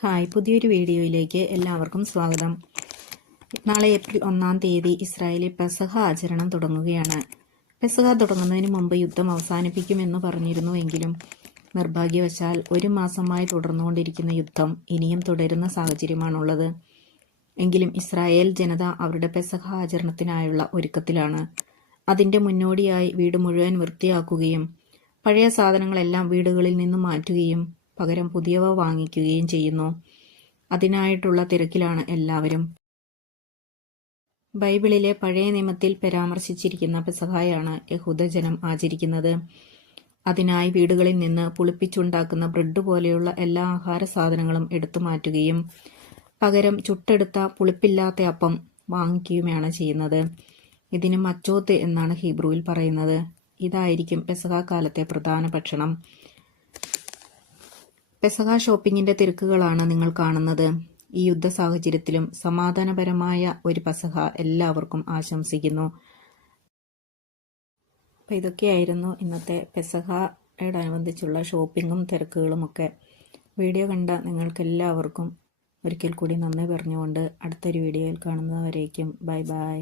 Hi, പുതിയൊരു വീഡിയോയിലേക്ക് എല്ലാവർക്കും സ്വാഗതം. നാളെ ഏപ്രിൽ 1-ാം തീയതി ഇസ്രായേലിൽ പെസഹ ആചരണം തുടങ്ങുകയാണ്. പെസഹ തുടങ്ങുന്നതിന് മുമ്പ് യുദ്ധം അവസാനിപ്പിക്കുമെന്ന് പറഞ്ഞിരുന്നുവെങ്കിലും നിർഭാഗ്യവശാൽ 1 മാസമായി തുടർന്നുകൊണ്ടിരിക്കുന്ന യുദ്ധം ഇനിയും തുടരുന്ന സാഹചര്യമാണുള്ളത്. എങ്കിലും ഇസ്രായേൽ ജനത അവരുടെ പെസഹ ആചരണത്തിനായുള്ള ഒരുക്കത്തിലാണ്. അതിന്റെ മുന്നോടിയായി വീട് മുഴുവൻ വൃത്തിയാക്കുകയും പഴയ സാധനങ്ങളെല്ലാം വീടുകളിൽ നിന്ന് മാറ്റുകയും പകരം പുതിയവ വാങ്ങിക്കുകയും ചെയ്യുന്നു. അതിനായിട്ടുള്ള തിരക്കിലാണ് എല്ലാവരും. ബൈബിളിലെ പഴയ നിയമത്തിൽ പരാമർശിച്ചിരിക്കുന്ന പെസഹായാണ് യഹൂദജനം ആചരിക്കുന്നത്. അതിനായി വീടുകളിൽ നിന്ന് പുളിപ്പിച്ചുണ്ടാക്കുന്ന ബ്രെഡ് പോലെയുള്ള എല്ലാ ആഹാര സാധനങ്ങളും എടുത്തു മാറ്റുകയും പകരം ചുട്ടെടുത്ത പുളിപ്പില്ലാത്ത അപ്പം വാങ്ങിക്കുകയുമാണ് ചെയ്യുന്നത്. ഇതിന് മച്ചോത്ത് എന്നാണ് ഹീബ്രുവിൽ പറയുന്നത്. ഇതായിരിക്കും പെസഹ കാലത്തെ പ്രധാന ഭക്ഷണം. പെസഹ ഷോപ്പിങ്ങിന്റെ തിരക്കുകളാണ് നിങ്ങൾ കാണുന്നത്. ഈ യുദ്ധ സാഹചര്യത്തിലും സമാധാനപരമായ ഒരു പെസഹ എല്ലാവർക്കും ആശംസിക്കുന്നു. അപ്പോൾ ഇതൊക്കെയായിരുന്നു ഇന്നത്തെ പെസഹയോടനുബന്ധിച്ചുള്ള ഷോപ്പിങ്ങും തിരക്കുകളുമൊക്കെ. വീഡിയോ കണ്ട നിങ്ങൾക്കെല്ലാവർക്കും ഒരിക്കൽ കൂടി നന്ദി പറഞ്ഞുകൊണ്ട് അടുത്തൊരു വീഡിയോയിൽ കാണുന്നവരേക്കും ബൈ ബൈ.